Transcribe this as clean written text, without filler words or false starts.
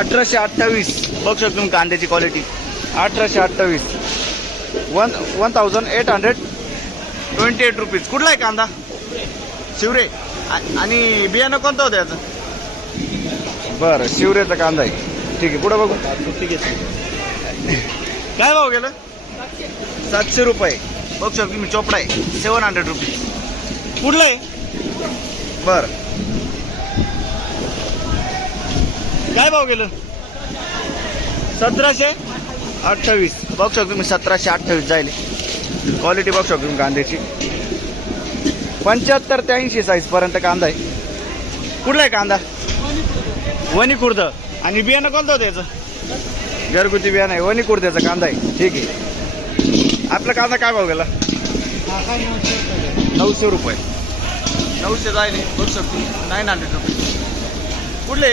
1828 बघू शकतो तुम्ही कांद्याची क्वालिटी 1828 1828 रुपीज. कुठला आहे कांदा? शिवरे. आणि बियाणं कोणतं होतं याचं? बरं शिवरेचा कांदा आहे. ठीक आहे पुढे बघू. काय भाव गेलं? 700 रुपये बघू शकतो तुम्ही. चोपडा आहे 700 रुपीज. कुठलं आहे? बरं काय भाव गेलं? 1728 बघू शकतो तुम्ही. 1728 जाईल. क्वालिटी बघू शकतो तुम्ही कांद्याची. 75 ते 80 साईज पर्यंत कांदा आहे. कुठला आहे कांदा? वणी खुर्द. आणि बियाणं कोणतं होतं याचं? घरगुती बियाणं आहे. वणी खुर्द्याचा कांदा आहे. ठीक आहे. आपला कांदा काय भाव गेला? 900 रुपये. 900 जाईल बघू शकतो. 900 रुपये. कुठले?